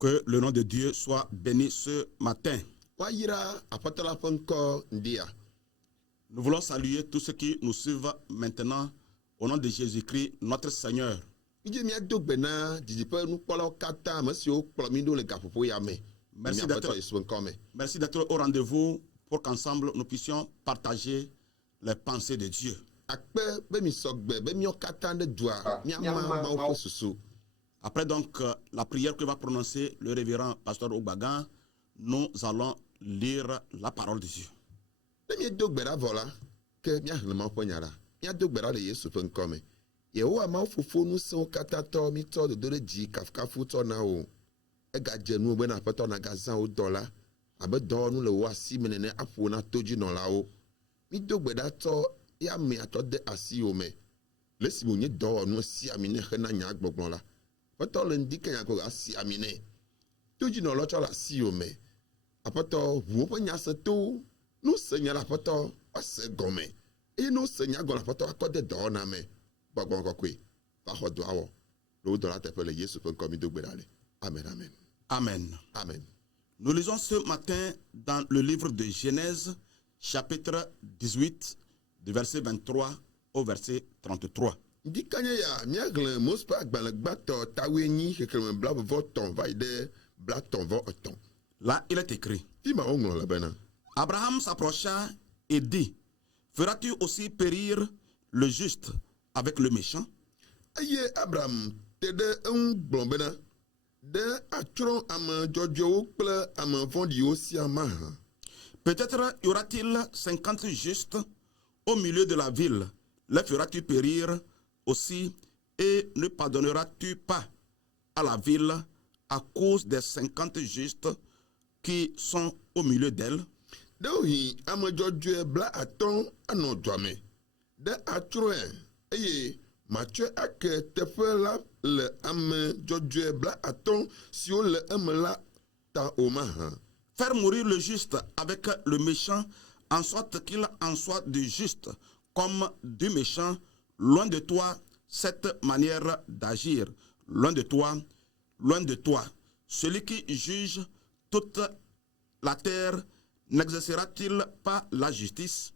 Que le nom de Dieu soit béni ce matin. Nous voulons saluer tous ceux qui nous suivent maintenant au nom de Jésus-Christ, notre Seigneur. Merci d'être au rendez-vous pour qu'ensemble nous puissions partager les pensées de Dieu. Après donc la prière que va prononcer le révérend pasteur Obagan, nous allons lire la parole de Dieu. Amen. Amen. Amen. Nous lisons ce matin dans le livre de Genèse, chapitre 18, du verset 23 au verset 33. Là, il est écrit: Abraham s'approcha et dit: Feras-tu aussi périr le juste avec le méchant? Peut-être y aura-t-il 50 justes au milieu de la ville. Les feras-tu périr aussi, et ne pardonneras-tu pas à la ville à cause des 50 justes qui sont au milieu d'elle? Faire mourir le juste avec le méchant, en sorte qu'il en soit du juste comme du méchant, loin de toi cette manière d'agir, loin de toi, celui qui juge toute la terre n'exercera-t-il pas la justice?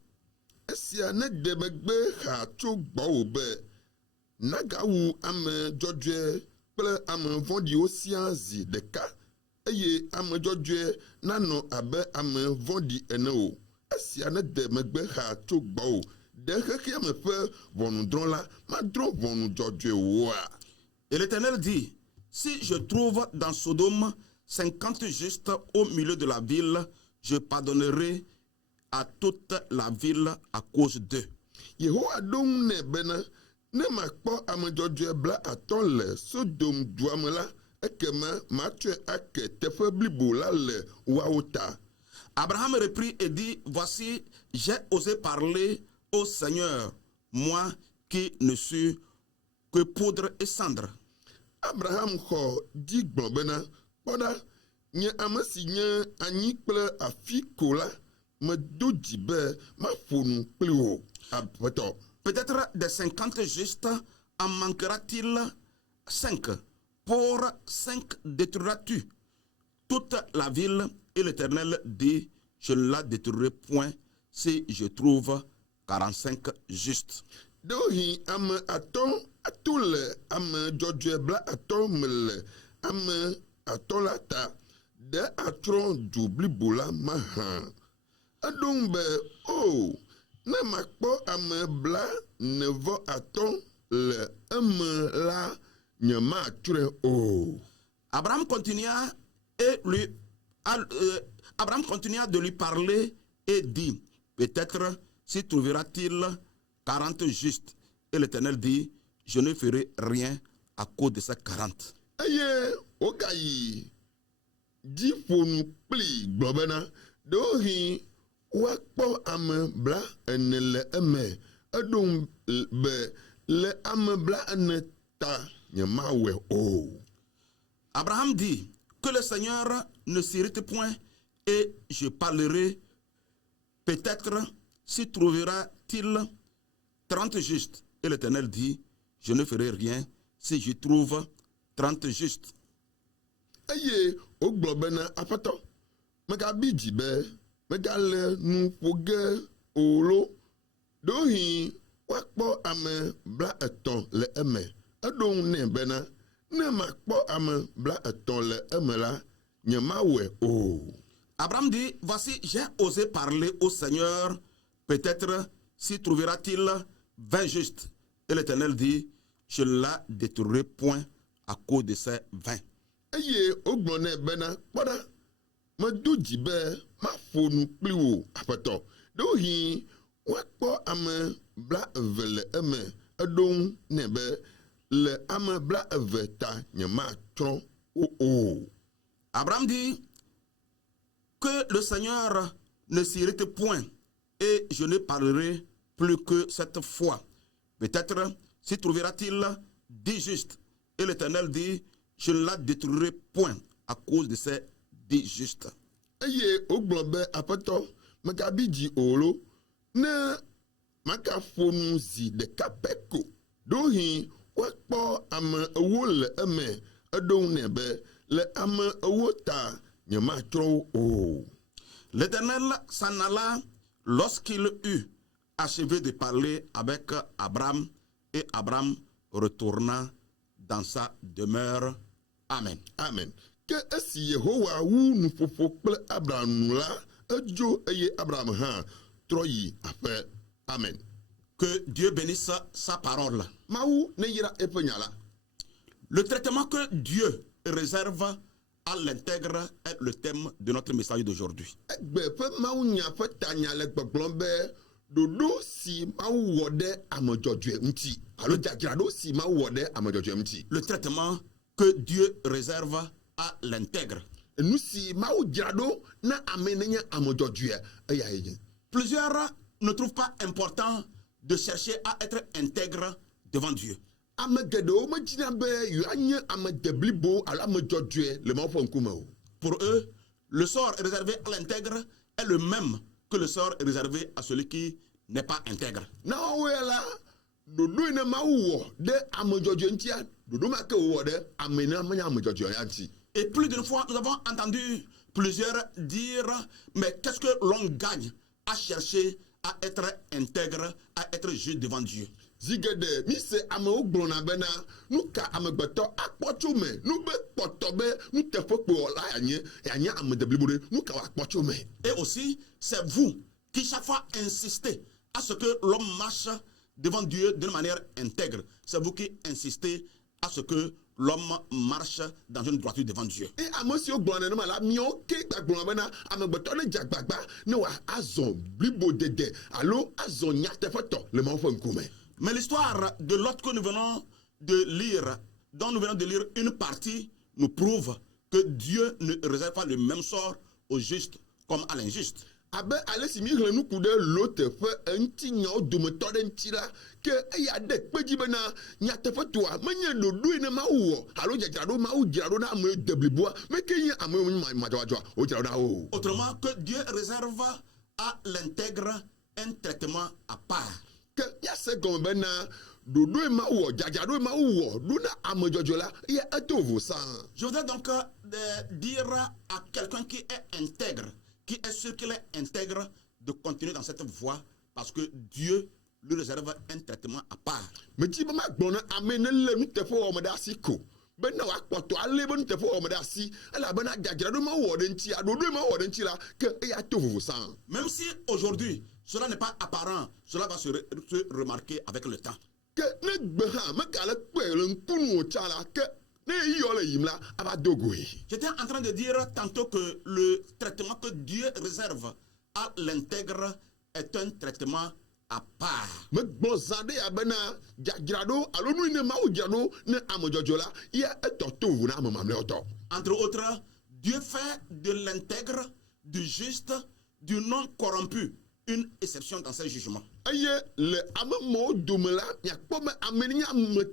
Et l'Éternel dit: si je trouve dans Sodome 50 justes au milieu de la ville, je pardonnerai à toute la ville à cause d'eux. Abraham reprit et dit: voici, j'ai osé parler au Seigneur, moi qui ne suis que poudre et cendre. Abraham dit peut-être des 50 justes en manquera-t-il 5? Pour 5 détruiras-tu toute la ville? Et l'Éternel dit: je ne la détruirai point si je trouve 45 justes. Abraham continua de lui parler et dit: peut-être s'y trouvera-t-il 40 justes. Et l'Éternel dit: je ne ferai rien à cause de ces 40. Abraham dit: que le Seigneur ne s'irrite point, et je parlerai. Peut-être s'y trouvera-t-il 30 justes. Et l'Éternel dit: je ne ferai rien si j'y trouve 30 justes. eye ogblɔ bena aƒetɔ megabi dzi be megale nu ƒo ge olo ɖohi woakpɔ ame 30 le eme. Eɖo ŋu nɛ bena ne makpɔ ame 30 le eme la nye mawɔe o. Abraham dit, voici, j'ai osé parler au Seigneur, peut-être s'y trouvera-t-il 20 justes. Et l'Éternel dit, je ne la détruirai point à cause de ces 20. Eye ogblɔ nɛ bena kpɔɖa medo dzi be maƒo nu kpli wò aƒetɔ ɖohi woakpɔ ame 20 le eme. Eɖo ŋu nɛ be le ame 20 ta nye matsrɔ̃ o. Abraham dit que le Seigneur ne s'irrite point et je ne parlerai plus que cette fois. Peut-être s'y trouvera-t-il 10 justes. Et l'Éternel dit, je ne la détruirai point à cause de ces 10 justes. Eye ogblɔ be aƒetɔ megabi dzi olo ne makaƒo nu zi ɖeka pɛ ko ɖohi woakpɔ ame 10 le eme. Eɖo ŋu nɛ be le ame 10 ta nye matsrɔ̃ o. L'Éternel s'en alla lorsqu'il eut achevé de parler avec Abraham, et Abraham retourna dans sa demeure. Amen. Amen. Ke esi Yehowa wu nuƒoƒo kple Abraham nu la, edzo eye Abraham hã trɔ yi aƒe. Amen. Que Dieu bénisse sa parole. Mawu ne yra eƒe nya la. Le traitement que Dieu réserve à l'intègre est le thème de notre message d'aujourd'hui. Egbe ƒe Mawu nya ƒe tanya le gbɔgblɔm be ɖoɖo si Mawu wɔ ɖe ame dzɔdzɔe ŋuti alo dzadzraɖo si Mawu wɔ ɖe ame dzɔdzɔe ŋuti. Le traitement que Dieu réserve à l'intègre. Nu si Mawu dzra ɖo na ame ne nye ame dzɔdzɔe eyae nye. Plusieurs ne trouvent pas important de chercher à être intègre devant Dieu. Ame geɖewo medzina be yewoanye ame deblibo alo ame dzɔdzɔe le Mawu ƒe ŋkume o. Pour eux, le sort réservé à l'intègre est le même que le sort réservé à celui qui n'est pas intègre. Na woe la ɖoɖo ne Mawu wɔ ɖe ame dzɔdzɔe ŋutia ɖoɖo ma ke wowɔ ɖe ame ne menye ame dzɔdzɔe ya ŋuti. Et plus d'une fois, nous avons entendu plusieurs dire, mais qu'est-ce que l'on gagne à chercher à être intègre, à être juste devant Dieu? Zigede mi se amewo gblɔna bena nu ka amegbetɔ akpɔ tso me nu be kpɔtɔ be nu teƒe kpɔ la yanye ame de blibo ɖe nu ka akpɔ tso me. Et aussi, c'est vous qui chaque fois insistez à ce que l'homme marche devant Dieu d'une manière intègre. C'est vous qui insistez à ce que l'homme marche dans une droiture devant Dieu. Et ame siwo gblɔna ne ma la miawo ke gblɔna bena amegbetɔ ne dzagbagba ne wa azɔ blibo dede alo azɔ nyateƒetɔ le Mawu ƒe ŋkume. Mais l'histoire de Lot que nous venons de lire, dont nous venons de lire une partie, nous prouve que Dieu ne réserve pas le même sort au juste comme à l'injuste. Abe ale si mi hle nuku ɖe Lot ƒe eŋutinyawo dometɔ ɖe ŋuti la, ke eya ɖe kpedzi bena nyateƒetoa menye ɖoɖoe ne Mawu wɔ alo dzadzraɖo Mawu dzraɖo na ame de bliboa meke nye ame madzɔadzɔa wo dzraɖo na wo. Autrement que Dieu réserve à l'intègre un traitement à part. Ke yase gɔme bena ɖoɖoe Mawu wɔ dzadzraɖoe Mawu wɔ ɖo na ame dzɔdzɔe la eya eto vo sã. Je voudrais donc dire à quelqu'un qui est intègre, qui est sûr qu'il est intègre, de continuer dans cette voie parce que Dieu lui réserve un traitement à part. Medzi be magblɔ na ame ne lé nuteƒe wɔme ɖe asi ko bena woakpɔtɔ alé be nuteƒe wɔme ɖe asi elabena dzadzraɖo Mawu wɔ ɖe ŋuti ɖoɖoe Mawu wɔ ɖe ŋuti la ke eya to vovo sã. Même si aujourd'hui cela n'est pas apparent, cela va se remarquer avec le temps. Ke ne gbe hã megale kpɔe le ŋkunu o tsa la ke ne yiyɔ le yim la ava do goe. J'étais en train de dire tantôt que le traitement que Dieu réserve à l'intègre est un traitement à part. Megbɔ zã ɖe ya bena dzadzraɖo alo nu ne Mawu dzraɖo ne ame dzɔdzɔ la ya etɔ to vo na ame mamlɛwo tɔ. Entre autres, Dieu fait de l'intègre, du juste, du non corrompu une exception dans ces jugements. eye le ame mɔwo dome la miakpɔ me ame ni nye ame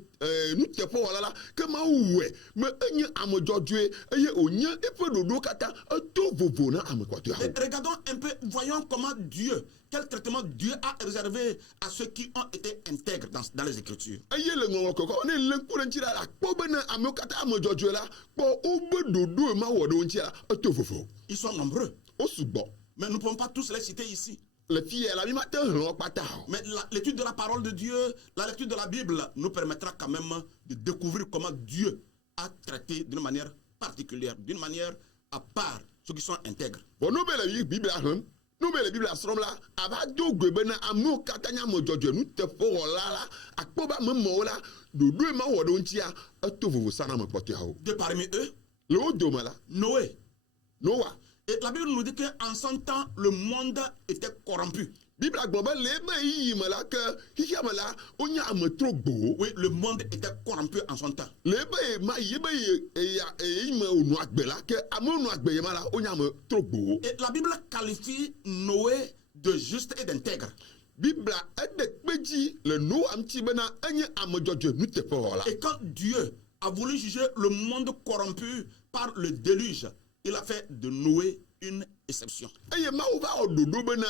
nuteƒewɔla la ke Mawu wɔe me enye ame dzɔdzɔe eye wònye eƒe ɖoɖo katã eto vovo na ame kpɔtɔeawo. Regardons un peu, voyons comment Dieu, quel traitement Dieu a réservé à ceux qui ont été intègres dans les Écritures. eye le ŋɔŋlɔ kɔkɔ ne le ŋku ɖe ŋuti la akpɔ be ne amewo katã ame dzɔdzɔe la kpɔ wobe ɖoɖo ma wɔ ɖe wo ŋuti la eto vovo. Ils sont nombreux, Wo sugbɔ. mais nous ne pouvons pas tous les citer ici. Le fia la mi ma te hlɔ kpata o. Mais l'étude de la parole de Dieu, la lecture de la Bible nous permettra quand même de découvrir comment Dieu a traité d'une manière particulière, d'une manière à part, ceux qui sont intègres. Bon no be le Biblia hlem, no be le Biblia srɔ̃m la ava do gbe be na amewo katã nye ame dzɔdzɔe nuteƒewɔla la akpɔ be ame mɔwo la ɖoɖoe ma wɔ ɖe wo ŋutia eto vovo sa na ame kpɔtɔeawo. De parmi eux, Le wo dome la Noé. Noa. Et la Bible nous dit qu'en son temps, le monde était corrompu. Biblia gblɔ be le ebe yiyi me la ke xixia me la wonye ame tro gbowo. Oui, le monde était corrompu en son temps. Le ebe ma yi be eyi me wònɔ agbe la ke amewo nɔ agbe ye ma la wonye ame tro gbowo. Et la Bible qualifie Noé de juste et d'intègre. Biblia eɖe kpe dzi le Noa ŋuti bena enye ame dzɔdzɔe nuteƒewɔla. Et quand Dieu a voulu juger le monde corrompu par le déluge, il a fait de Noé une exception. Eye Mawu va wɔ ɖoɖo bena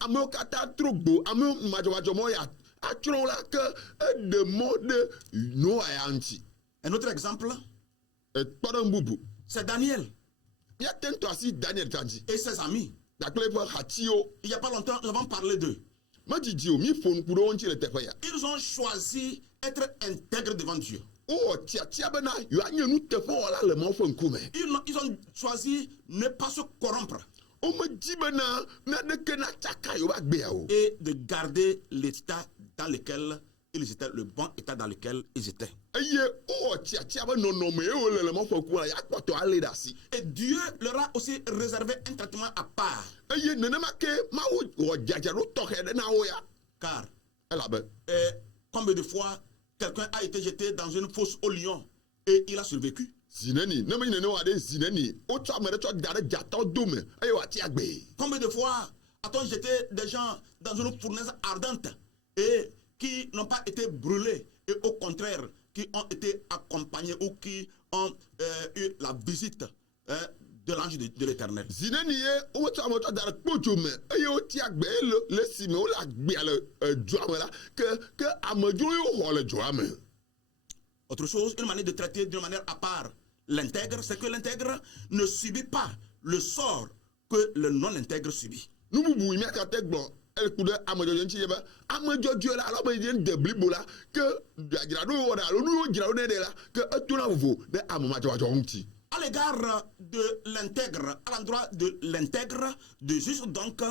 amewo katã tro gbo amewo madzɔmadzɔmɔ ya atsrɔ̃ la ke eɖe mɔ ɖe Noa ya ŋuti. Un autre exemple, Kpɔɖeŋu bubu. c'est Daniel Míate ŋutɔ asi Daniel ta dzi. et ses amis. Gakple eƒe hatiwo. Il n'y a pas longtemps, nous avons parlé d'eux. Medzidzi o mi ƒo ŋku ɖe wo ŋuti le teƒe ya. Ils ont choisi être intègres devant Dieu. Wowɔ tiatia bena yewoanye nuteƒewɔla le Mawu ƒe ŋkume. Ils ont choisi ne pas se corrompre Womedi bena naneke natsaka yewo be agbea o. et de garder l'état dans lequel ils étaient, le bon état dans lequel ils étaient. Eye wowɔ tiatia be nɔnɔme ye wole le Mawu ƒe ŋkume la yakpɔtɔ alé ɖe asi. Et Dieu leur a aussi réservé un traitement à part. Eye nenema ke Mawu wɔ dzadzraɖo tɔxɛ ɖe na wo ya. Car Elabe combien de fois quelqu'un a été jeté dans une fosse au lion et il a survécu? zineni ne menye nene wa ɖe zineni wotsɔ ame ɖe tsɔ da ɖe dzatawo dome eye wòati agbe. Combien de fois a-t-on jeté des gens dans une fournaise ardente et qui n'ont pas été brûlés et au contraire qui ont été accompagnés ou qui ont eu la visite de l'ange de l'Éternel? Zineni ye wotsɔ ame tsɔ da ɖe kpodzo me eye woti agbe eye le si me wole agbea le dzoa me la ke amedzro ye woxɔ le dzoa me. Autre chose, une manière de traiter d'une manière à part l'intègre, c'est que l'intègre ne subit pas le sort que le non-intègre subit. Nu bubu yi miaka te gblɔ eku ɖe ame dzɔdzɔe ŋuti ye be ame dzɔdzɔe la alo be ye de blibo la ke dzraɖo wɔ ɖe alo nu yiwo dzra ɖo nɛ ɖe la ke etona vovo ɖe ame madzɔmadzɔ ŋuti. À l'égard de l'intègre, à l'endroit de l'intègre, de juste donc,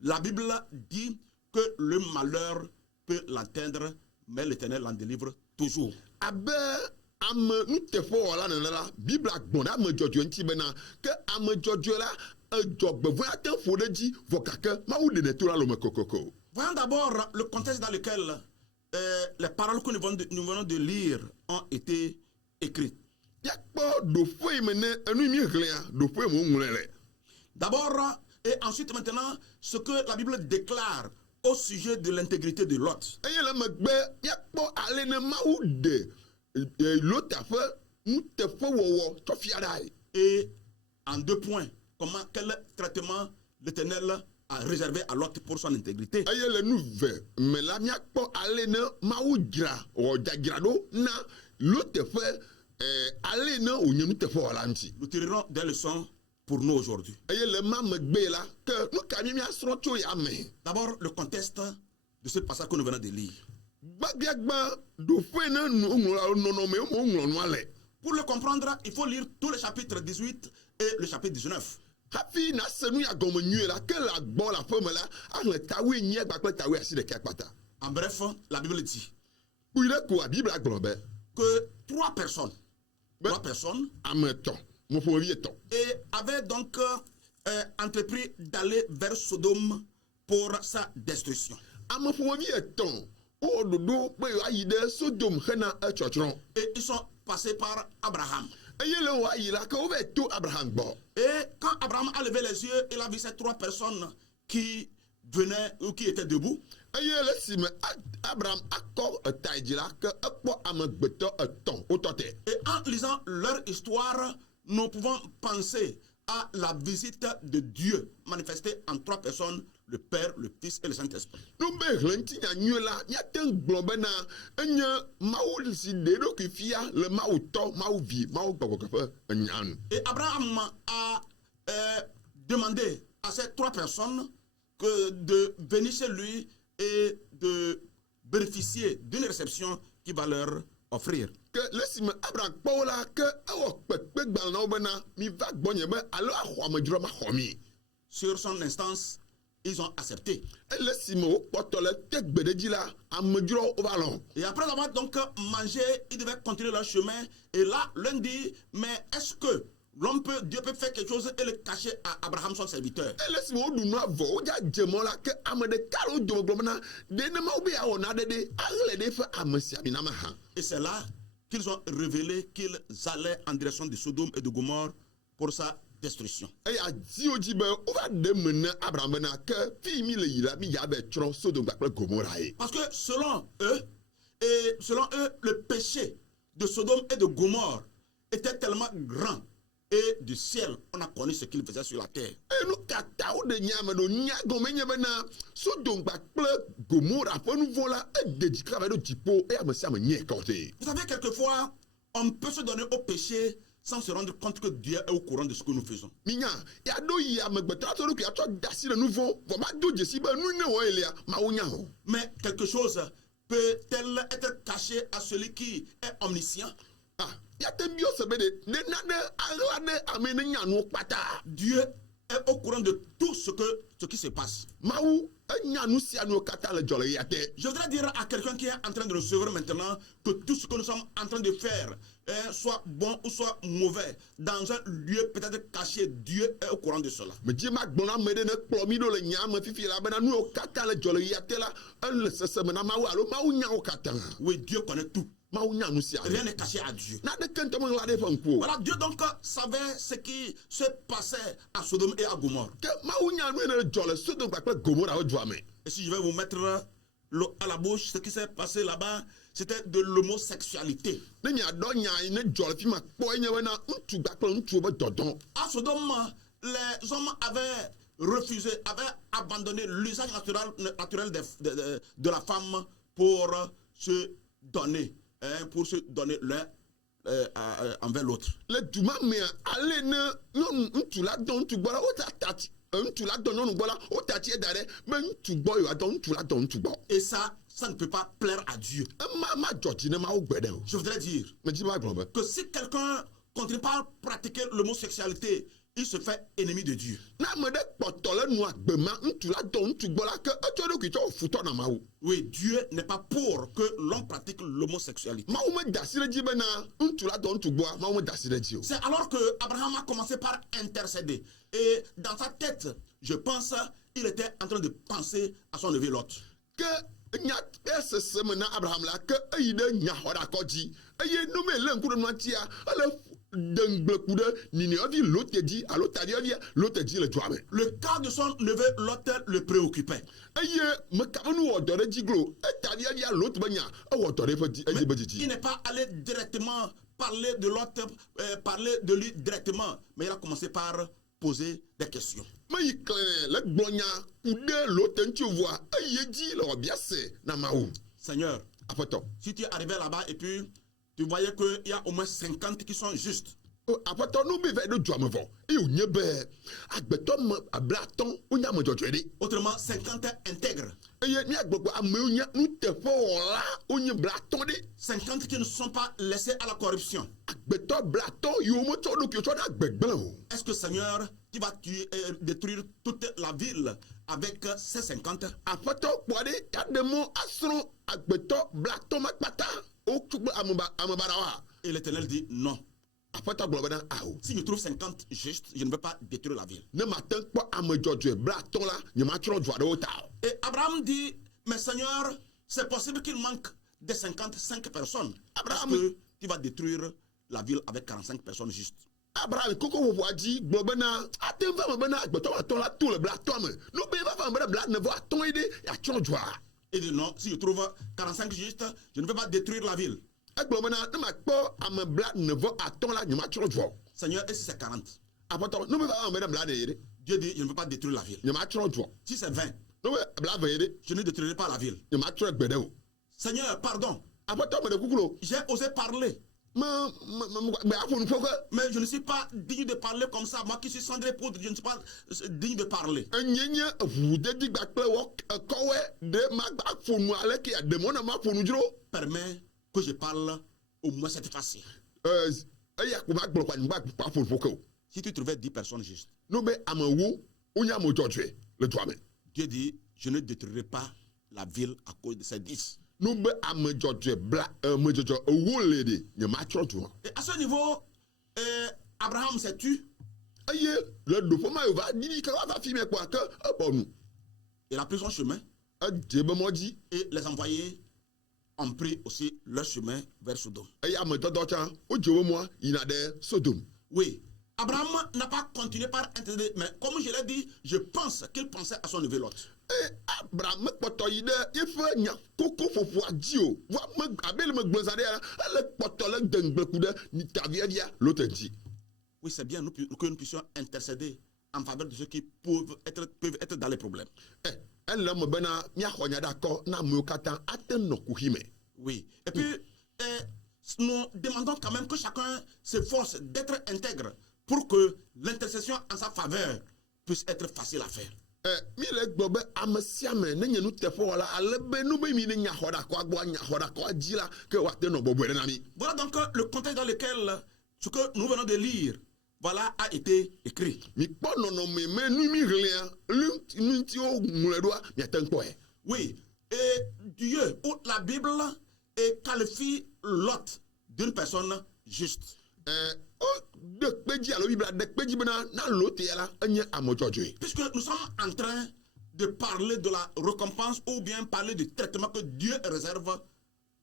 la Bible dit que le malheur peut l'atteindre, mais l'Éternel l'en délivre toujours. Abe ame nuteƒewɔla nene la Biblia gbɔn ɖe ame dzɔdzɔe ŋuti bena ke ame dzɔdzɔe la edzɔgbevɔe ate ƒo ɖe dzi vɔ gake Mawu ɖenɛ to la lome kokoko. Voyons d'abord le contexte dans lequel les paroles que nous venons de lire ont été écrites. Yakpɔ ɖoƒe yi me ne enu yi mi hlẽa ɖoƒe me woŋlɔe le. D'abord et ensuite maintenant ce que la Bible déclare au sujet de l'intégrité de Lot. Eye le megbe yakpɔ ale ne Mawu ɖe Lota ƒe nuteƒewɔwɔ tsɔ fia ɖae. Et en deux points, quel traitement l'Éternel a réservé à Lot pour son intégrité. Eye le nu ve me la miakpɔ ale ne Mawu wɔ dzadzraɖo na Lota ƒe ale ne wònye nuteƒewɔla ŋuti. Nous tirerons des leçons pour nous aujourd'hui. Eye le ma megbe la ke nu ka mi miasrɔ̃ tso ya me. D'abord le contexte de ce passage que nous venons de lire. Gbabiagba ɖoƒe ne nɔnɔme woŋlɔ nua le. Pour le comprendre, il faut lire tous les chapitres 18 et le chapitre 19. Hafi na se nu ya gɔme nyuie la ke le agbɔ le aƒe me la ahlẽ tawoe nyia kpakple tawoe asi ɖeka akpata. En bref, la Bible dit Kpui ɖe ko Biblia gblɔ be que trois personnes ame etɔ̃ mɔƒomevi etɔ̃ et avaient donc entrepris d'aller vers Sodome pour sa destruction. Ame ƒomevi etɔ̃ wowɔ ɖoɖo be yewoayi ɖe Sodom hena etsɔtsrɔ̃. Et ils sont passés par Abraham. Eye le woayi la ke wova to Abraham gbɔ. Et quand Abraham a levé les yeux, il a vu ces trois personnes qui venaient ou qui étaient debout. eye le si me Abraham akɔ etae dzi la ke ekpɔ amegbetɔ etɔ̃ wotɔ te. Et en lisant leur histoire, nous pouvons penser à la visite de Dieu manifestée en 3 personnes, le Père, le Fils et le Saint-Esprit. Nube hlenti nyanyue la miate gblɔ bena enye Mawu si ɖe ɖokui fia le Mawu tɔ, Mawu vi, Mawu gbɔgbɔ ƒe enyanu. Et Abraham a demandé à ces 3 personnes de venir chez lui et de bénéficier d'une réception qui va leur offrir. Ke le si me Abraham kpɔ wo la ke ewɔ kpekpe gbalẽ na wo bena mi va gbɔnye be alo axɔ amedzro maxɔ mi. Sur son instance, ils ont accepté. Le si me wokpɔtɔ le te gbeɖedzi la amedzro wo va lɔ. Et après avoir donc mangé, ils devaient continuer leur chemin. Et là, l'un dit, mais est-ce que Dieu peut faire quelque chose et le cacher à Abraham, son serviteur? Le si me woɖu nu avɔ wodza dze mɔ la ke ame ɖeka le wo dome gblɔ bena ɖe ne Mawu be yeawɔ naɖe ɖe aɣle ɖe ƒe ame sia mi na me hã. Et c'est là qu'ils ont révélé qu'ils allaient en direction de Sodome et de Gomorrhe pour sa destruction. Eya diwo dzi be wova ɖe me ne Abraham bena ke fi mi le yi la mi ya be tsrɔ̃ Sodome kpakple Gomora ye. Parce que selon eux, le péché de Sodome et de Gomorrhe était tellement grand. Et du ciel, on a connu ce qu'il faisait sur la terre. Enu katã wo ɖe nya me ɖo nya gɔme nye bena Sodome kpakple Gomora ƒe nu vɔ̃ la ede dzi kaka va ɖo dziƒo eye ame sia ame nyae kɔte. Vous savez, quelquefois, on peut se donner au péché sans se rendre compte que Dieu est au courant de ce que nous faisons. Minya ya ɖo yi amegbetɔ atɔ ɖokui atsɔ da asi le nu vɔ̃ vɔ ma do dzesi be nu ne wɔ elia Mawu nya o. Mais quelque chose peut-elle être caché à celui qui est omniscient? Ah, ya te bio se be de nane aɣla ɖe ame ne nya nuwo kpata. Dieu est au courant de tout ce qui se passe. Mawu enya nu sia nuwo katã le dzɔ le ya te. Je voudrais dire à quelqu'un qui est en train de nous suivre maintenant que tout ce que nous sommes en train de faire, soit bon ou soit mauvais, dans un lieu peut-être caché, Dieu est au courant de cela. Me dzi ma gblɔ na ame ɖe ne kplɔ mi ɖo le nya me fifi la bena nuwo katã le dzɔ le ya te la ele sese me na Mawu alo Mawu nya wo katã. Oui, Dieu connaît tout. Mawu nya nu sia. Rien n'est caché à Dieu. Na ɖeke ŋutɔ meɣla ɖe ƒe ŋku o. Voilà, Dieu donc savait ce qui se passait à Sodome et à Gomorrhe. Ke Mawu nya nu ene le dzɔ le Sodome kpakple Gomora ƒe dua me. Et si je vais vous mettre l'eau à la bouche, ce qui s'est passé là-bas, c'était de l'homosexualité. Ne miaɖɔ nya yi ne dzɔ le fi ma kpɔ enye bena ŋutsu kpakple ŋutsuwo be dɔdɔ. À Sodome, les hommes avaient refusé, avaient abandonné l'usage naturel de la femme pour se donner l'un envers l'autre. Le duma mea ale ne nyɔnu ŋutsu la dɔ ŋutsu gbɔ la wota tati ŋutsu la dɔ nyɔnu gbɔ la wota tie da ɖe be ŋutsu gbɔ yewoa dɔ ŋutsu la dɔ ŋutsu gbɔ. Et ça ne peut pas plaire à Dieu. Ma dzɔ dzi ne Mawu gbe ɖe o. Je voudrais dire Me dzi ma gblɔ be. que si quelqu'un continue pas à pratiquer l'homosexualité, il se fait ennemi de Dieu. Na ame ɖe kpɔtɔ le nua gbe ma ŋutsu la dɔ ŋutsu gbɔ la ke etsɔ ɖokui tsɔ futɔ na Mawu. Oui, Dieu n'est pas pour que l'homme pratique l'homosexualité. Mawu me da asi ɖe dzi bena ŋutsu la dɔ ŋutsu gbɔa Mawu me da asi ɖe dzi o. C'est alors que Abraham a commencé par intercéder. Et dans sa tête, je pense, il était en train de penser à son neveu Lot. Ke nya sese me na Abraham la ke eyi ɖe nyaxɔɖakɔ dzi eye nu me le ŋku ɖe nua tia ele dengbleku ɖe niniɔvi Lot dzi alo tadiɔvi Lot dzi le dua me. Le cas de son neveu Lot le préoccupait. Eye meka be nu wɔ dɔ ɖe dzi glo etadiɔvia Lot be nya ewɔ dɔ ɖe ƒe be dzidzi. Il n'est pas allé directement parler de Lot, parler de lui directement, mais il a commencé par poser des questions. Me yi klẽ le gblɔ nya ku ɖe Lot ŋuti voa eye dzi le wɔbia se na Mawu. Seigneur, Aƒetɔ. si tu es arrivé là-bas et puis tu voyais qu'il y a au moins 50 qui sont justes. Aƒetɔ nu be va ɖo dua me vɔ eye wònye be agbetɔ me ablatɔ wonye ame dzɔdzɔe ɖe. Autrement, 50 intègres. Eye miagbɔ gbe amewo nye nuteƒewɔla wonye blatɔ ɖe. 50 qui ne sont pas laissés à la corruption. Agbetɔ blatɔ yiwo metsɔ ɖokui tsɔ ɖe agbegblẽ o. Est-ce que Seigneur, tu vas détruire toute la ville avec ces 50? Aƒetɔ kpɔ ɖe ya ɖe mɔ asrɔ̃ agbetɔ blatɔ ma kpata wotu kple amebarawa. Et l'Éternel dit non. Aƒetɔ gblɔ bena awo. Si je trouve 50 justes, je ne veux pas détruire la ville. Ne mate kpɔ ame dzɔdzɔe blatɔ la nye matsrɔ̃ dua ɖewo ta o. Et Abraham dit, mais Seigneur, c'est possible qu'il manque des 55 personnes. Parce que tu vas détruire la ville avec 45 personnes justes. Abraham koko wo waji globena atem va bena gbeto aton la tout le bla toi me no be va bena bla ne va aton ide ya chonjoa. Il dit non, si je trouve 45 justes, je ne vais pas détruire la ville. E globena na ma po am bla ne va aton la nyuma chonjoa. Seigneur, et si c'est 40? Apoto no be va bena bla de ide. Dieu dit, je ne vais pas détruire la ville. Nyuma chonjoa. Si c'est 20, No be bla va ide. je ne détruirai pas la ville. Nyuma chonjoa gbedeo. Seigneur, pardon, Apoto me de kukulo. j'ai osé parler. Me afon foke. Mais je ne suis pas digne de parler comme ça. Moi qui suis cendré poudre, je ne suis pas digne de parler. Enyenye vous de di gba pe wo kowe de ma gba fonu ale ki ya demona ma fonu juro. Permets que je parle au moins cette fois-ci. Ya ko ma gbo kwa ngba pa fonu foke. Si tu trouvais 10 personnes justes, No be amawo onya mo jojwe le toi-même. Dieu dit, je ne détruirai pas la ville à cause de ces 10. No be ame jojwe bla mo jojo owo lede nye ma chrotu. Et à ce niveau, Abraham s'est tu. Aye le do fo ma yo va di ka va fi me kwa ke bonu. Il a pris son chemin Je be mo di et les envoyés ont pris aussi leur chemin vers Sodome. aye ame dodo chan o jowo mo ina de Sodome. Oui, Abraham n'a pas continué par intercéder, mais comme je l'ai dit, je pense qu'il pensait à son neveu Lot. Abraham kpoto yi de ife nya koko fofo aji o wa me abel me glozade ele kpoto le dengbe ku de ni tavia dia l'autre dit. Oui, c'est bien que nous puissions intercéder en faveur de ceux qui peuvent être dans les problèmes. Elle me bena mia khonya d'accord na mo katan aten no kuhime. Oui, et puis nous demandons quand même que chacun s'efforce d'être intègre pour que l'intercession en sa faveur puisse être facile à faire. Mi le gbobe amesiame ne nyenu tefo wala alebe no be mi ne nya hoda ko agbo nya hoda ko ajila ke wa te no bobo na mi. Voilà donc le contexte dans lequel ce que nous venons de lire, voilà, a été écrit. Mi po no no me nu mi rien lu ti o muledoa mi atenko e. Oui, et Dieu ou la Bible qualifie Lot d'une personne juste. De peji alo Bible de peji bena na lote la enye amojojwe. Puisque nous sommes en train de parler de la récompense ou bien parler du traitement que Dieu réserve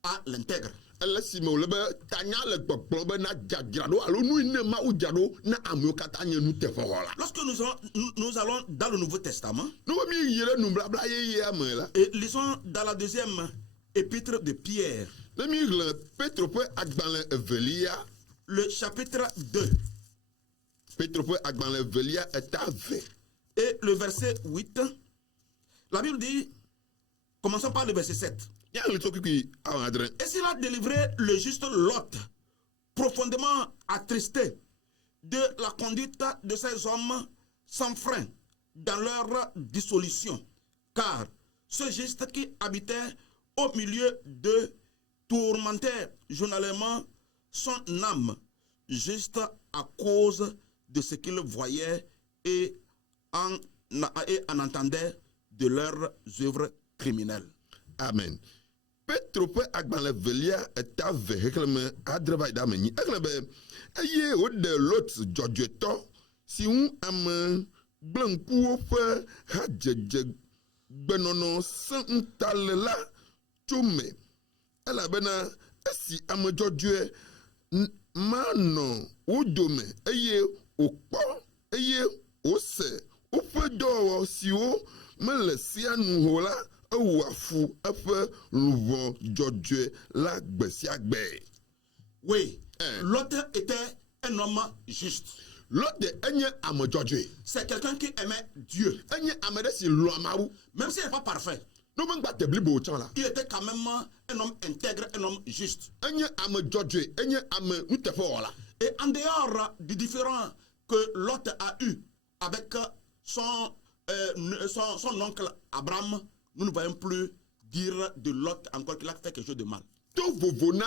à l'intègre. Elle si me lebe tanya le gbogbo be na jagrado alo nu ne ma u jado na amu kata nye nu tefo hola. Lorsque nous allons dans le Nouveau Testament, No mi yele nu blabla ye amela. et lisons dans la deuxième épître de Pierre, Le mi le Petro pe agbanle evelia. le chapitre 2 Petro pe agbanle evelia etave. et le verset 8, la Bible dit, commençons par le verset 7. Ya le toki ki awadre. Et s'il a délivré le juste Lot, profondément attristé de la conduite de ces hommes sans frein dans leur dissolution, car ce juste qui habitait au milieu de tourmentait journellement son âme, juste à cause de ce qu'il voyait et en entendait de leurs œuvres criminelles. Amen. Petro pe agbanle evelia etave hekleme adreba idameni. Eklebe eye o de lot jojweto si un am blanku fe hajeje gbenono san talela chume. Ela bena esi am jojwe mano udome eye okpo eye ose ofedo si o mele sianu hola awafu afe luvo jojwe la gbesiagbe. Oui, Lot était un homme juste. L'autre enye ame jojwe. C'est quelqu'un qui aimait Dieu. Enye amede si lo amaru. Même s'il n'est pas parfait, No mengba tebli bo chan la. il était quand même un homme intègre, un homme juste. Enye ame jojwe, enye ame utefo wala. Et en dehors du différend que Lot a eu avec son oncle Abraham, nous ne voyons plus dire de Lot encore qu'il a fait quelque chose de mal. To vovona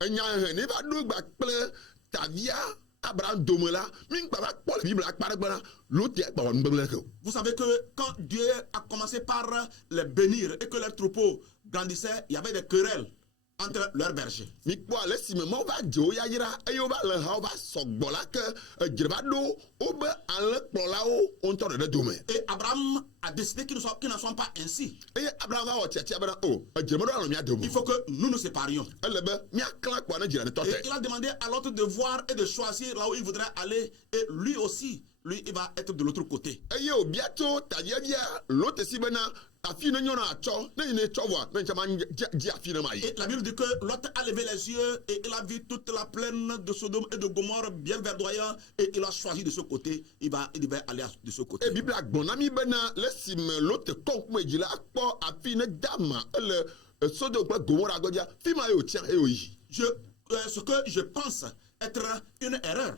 enya hene ba do gba ple tavia Abraham domela mingba ba pole Bible akparegbana l'autre ba won gbele ko. Vous savez que quand Dieu a commencé par les bénir et que leurs troupeaux grandissaient, il y avait des querelles entre leurs bergers. mikpɔ ale si me mawo va dze wo yayra eye wobe alẽhawo va sɔgbɔ la ke edzre va ɖo wobe alẽkplɔlawo wo ŋutɔ ɖeɖe dome. Et Abraham a décidé qu'ils ne soient pas ainsi. eye abraham va wɔ tiatia bena o edzre meɖo alɔ mía dome. Il faut que nous nous séparions. ele be míaklã kpɔa ne dzra ne Et tɔte. il a demandé à l'autre de voir et de choisir là où il voudrait aller. Et lui aussi, lui, il va être de l'autre côté. eye wòbia tso tadie bia lote si bena afi ne nyɔnu atsɔ ne yi ne tsɔ vɔa ne ntsɛma dzi afi ne ma yi. Et la Bible dit que Lot a levé les yeux et il a vu toute la plaine de Sodome et de Gomorre bien verdoyant et il a choisi de ce côté. Il devait aller de ce côté. e biblia gbɔna mi bena le si me lote kɔ ŋkume dzi la akpɔ afi ne dama ele Sodome kple Gomora gbɔdzia fi ma ye wòtia eye wòyi. Ce que je pense être une erreur.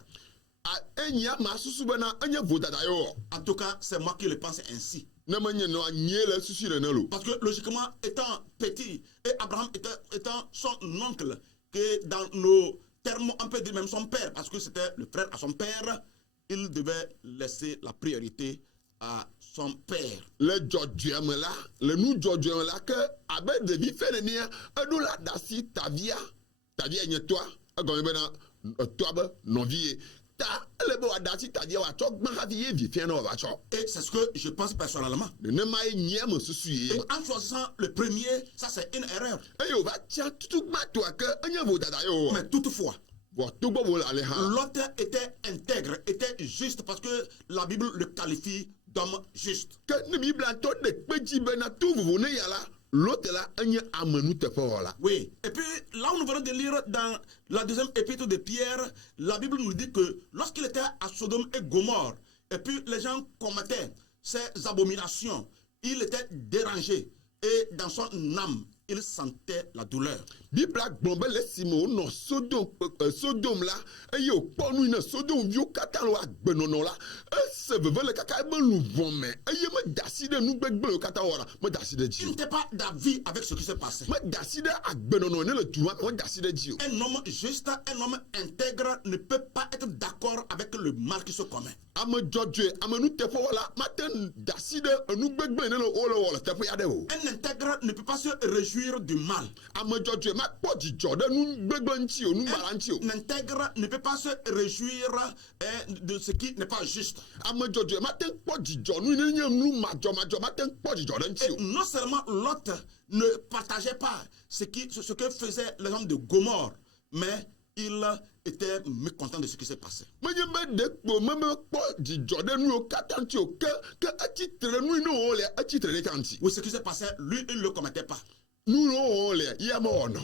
enyi ama susu bena enye vodada ye wɔ. En tout cas, c'est moi qui le pense ainsi. ne menye nɔ anyie le susu nene lo. Parce que logiquement, étant petit, et Abraham étant son oncle, que dans nos termes, on peut dire même son père, parce que c'était le frère à son père, il devait laisser la priorité à son père. le dzɔdzɔe me la le nu dzɔdzɔe me la ke abe ɖevi fe nenia eɖo la ɖe asi tavia nye tɔa egɔme bena tɔa be nɔvi ye ta ele be wòaɖe asi tavia wòatsɔ gbã hafi ye vi fia ne wòava tsɔ. Et c'est ce que je pense personnellement. nenema ye nyia me susu ye. Et en choisissant le premier, ça c'est une erreur. eye wòva tia tutu gbãtɔa ke enye vodada ye wò. Mais toutefois, vɔ togbɔ wo le ale hã. Lot était intègre, était juste, parce que la Bible le qualifie d'homme juste. ke ne biblia ŋutɔ ɖe kpe dzi bena to vovo ne ya la lote la enye amenuteƒewɔla. Oui. Et puis, là où nous venons de lire dans la deuxième épître de Pierre, la Bible nous dit que lorsqu'il était à Sodome et Gomorre, et puis les gens commettaient ces abominations, il était dérangé. Et dans son âme, il sentait la douleur. biblia gblɔ be le si me wonɔ Sodom la eye wòkpɔ nu yi ne Sodom viwo katã le wo agbenɔnɔ la ese veve le kaka ebe luʋɔ me eye meda asi ɖe nu gbegble wo katã wɔna meda asi ɖe Il dzi o. n'était pas d'avis avec ce qui s'est passé. meda asi ɖe agbenɔnɔ ne le du ma meda asi ɖe dzi o. Un homme juste, un homme intègre ne peut pas être d'accord avec le mal qui se commet. ame dzɔdzɔe ame nuteƒewɔla mate da asi ɖe enu gbegble ne wo le wɔ le teƒe aɖe o. Un intègre ne peut pas se réjouir du mal. ame dzɔdzɔe makpɔ dzidzɔ ɖe nu gbegble ŋuti o nu gbala ŋuti o. Un intègre ne peut pas se réjouir de ce qui n'est pas juste. ame dzɔdzɔe mate kpɔ dzidzɔ nu yi ne nye nu madzɔmadzɔ mate kpɔ dzidzɔ ɖe ŋuti Et o. non seulement Lot ne partageait pas ce que faisaient les hommes de Gomorre, mais il était mécontent de ce qui s'est passé. menye be ɖe kpo meme kpɔ dzidzɔ ɖe nuwo katã ŋuti o ke etsitre nu yi ne wo le etsitre ɖe ka ŋuti. Oui, ce qui s'est passé, lui, il ne le commettait pas. nu yi wo le ya mewɔnɔ.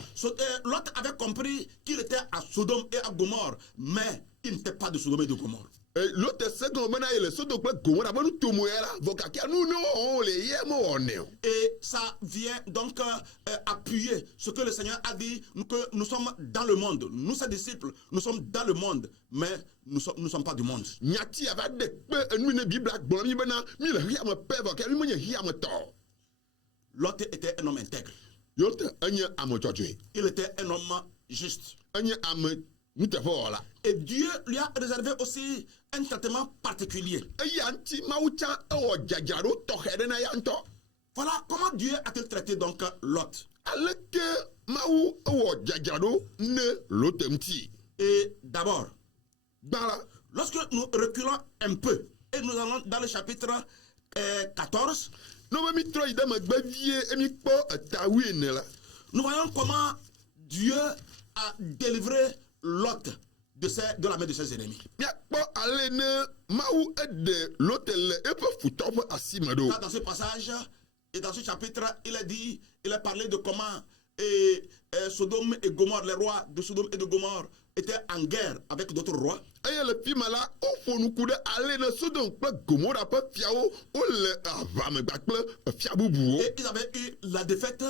Lot avait compris qu'il était à Sodome et à Gomorre, mais il n'était pas de Sodome et de Gomorre. lote segɔn bena ye le Sodom kple Gomora be nutomo ya la vɔ gake nu ne wo le ya mewɔnɛ o. Et ça vient donc appuyer ce que le Seigneur a dit, que nous sommes dans le monde. Nous, ses disciples, nous sommes dans le monde, mais nous ne sommes pas du monde. nyati ava de kpe enu yi ne biblia gblɔ mi bena mi le xia me pɛ vɔ ke mi menye xia me tɔ. Lot était un homme intègre. lote enye ame dzɔdzɔe Il était un homme juste. enye ame nuteƒewɔla. Et Dieu lui a réservé aussi un traitement particulier. eya ŋuti mawu tsã ewɔ dzadzraɖo tɔxɛ ɖe na ya ŋutɔ. Voilà comment Dieu a-t-il traité donc Lot. aleke mawu ewɔ dzadzraɖo ne lote ŋuti. Et d'abord, gbã la lorsque nous reculons un peu et nous allons dans le chapitre 14, ne be mi trɔ yi ɖe megbe vie emi kpɔ eta wuiene la. nous voyons comment Dieu a délivré Lot de la main de ses ennemis. miakpɔ ale ne mawu eɖe lote le eƒe futɔwo ƒe asi me ɖo. Là, dans ce passage et dans ce chapitre, il a parlé de comment Sodome et Gomorre, les rois de Sodome et de Gomorre, étaient en guerre avec d'autres rois. eye le fi me la woƒo nuku ɖe ale ne Sodom kple Gomora ƒe fiawo wole aʋamegba kple fia bubuwo. Et ils avaient eu la défaite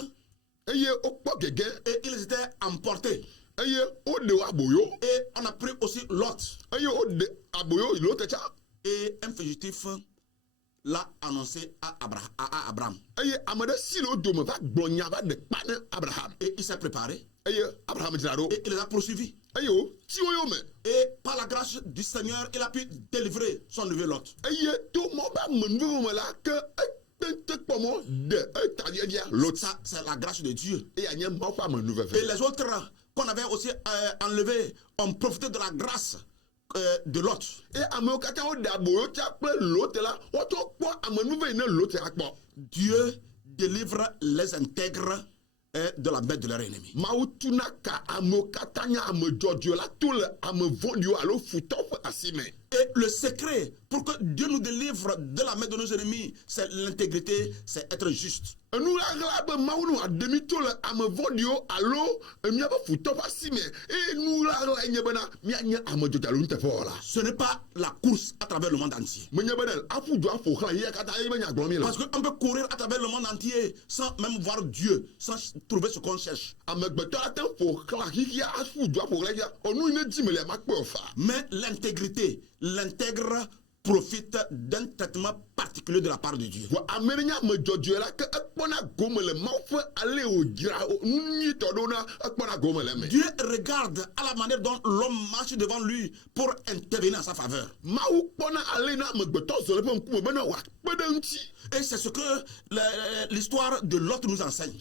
eye wokpɔ gege et ils étaient emportés. eye woɖe wo aboyo Et on a pris aussi Lot. eye woɖe aboyo yi lote tsã. Et un fugitif l'a annoncé à Abraham. eye ame ɖe si le wo dome va gblɔ nya va ɖe kpa ne Abraham. Et il s'est préparé eye Abraham dzra ɖo et il les a poursuivis. eye woti wo yome. Et par la grâce du Seigneur, il a pu délivrer son neveu Lot. eye to mɔ be amenuveve me la ke Ça, c'est la grâce de Dieu. Et Et les autres qu'on avait aussi enlevés ont profité de la grâce de l'autre. Dieu délivre les intègres de la bête de leur ennemi. Et le secret pour que Dieu nous délivre de la main de nos ennemis, c'est l'intégrité, c'est être juste. Ce n'est pas la course à travers le monde entier. Parce qu'on peut courir à travers le monde entier sans même voir Dieu, sans trouver ce qu'on cherche. Mais l'intégrité, l'intègre profite d'un traitement particulier de la part de Dieu. Dieu regarde à la manière dont l'homme marche devant lui pour intervenir en sa faveur. Et c'est ce que l'histoire de Lot nous enseigne.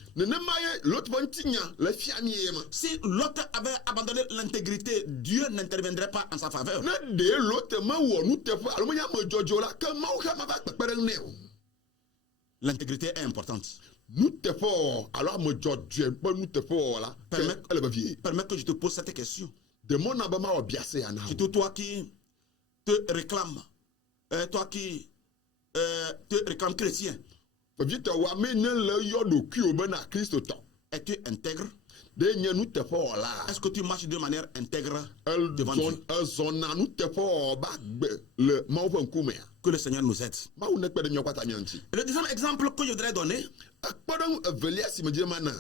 Si Lot avait abandonné l'intégrité, Dieu n'interviendrait pas en sa faveur. L'intégrité est importante. Permets que je te pose cette question. Surtout toi qui te réclames, toi qui te réclames chrétien. Es-tu intègre? Est-ce que tu marches de manière intègre devant Dieu? Que le Seigneur nous aide. Le deuxième exemple que je voudrais donner,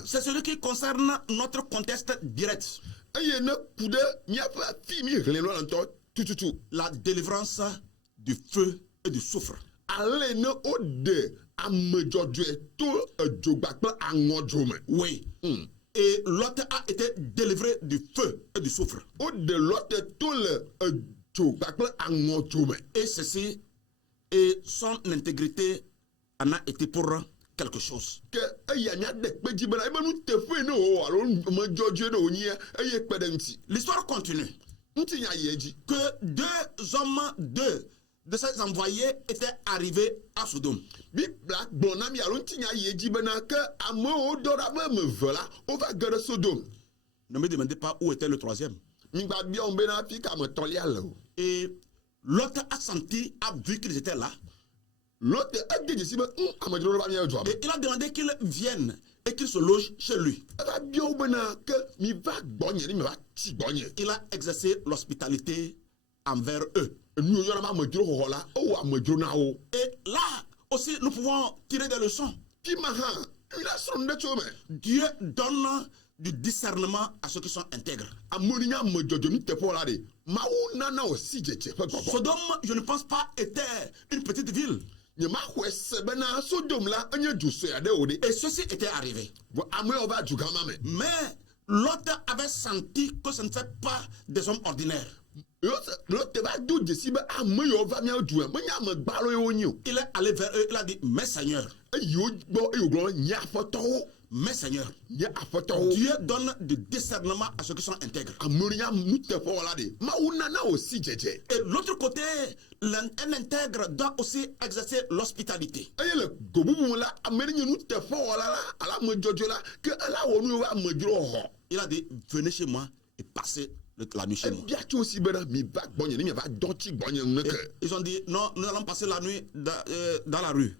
c'est celui qui concerne notre contexte direct. La délivrance du feu et du soufre. Oui. Et Lot a été délivré du feu et du soufre. Et ceci, et son intégrité en a été pour quelque chose. L'histoire continue. Que deux hommes, de ces envoyés étaient arrivés à Sodome. Ne me demandez pas où était le troisième. Et Lot a senti, a vu qu'ils étaient là. Et il a demandé qu'ils viennent et qu'ils se logent chez lui. Il a exercé l'hospitalité envers eux. Et là aussi, nous pouvons tirer des leçons. Dieu donne du discernement à ceux qui sont intègres. Sodome, je ne pense pas, était une petite ville. Et ceci était arrivé. Mais Lot avait senti que ce ne fait pas des hommes ordinaires. Il est allé vers eux, il a dit, mes seigneurs, mes seigneurs, Dieu donne du discernement à ceux qui sont intègres. Et l'autre côté, un intègre doit aussi exercer l'hospitalité. Il a dit, venez chez moi et passez la nuit chez moi. Ils ont dit, non, nous allons passer la nuit dans la rue.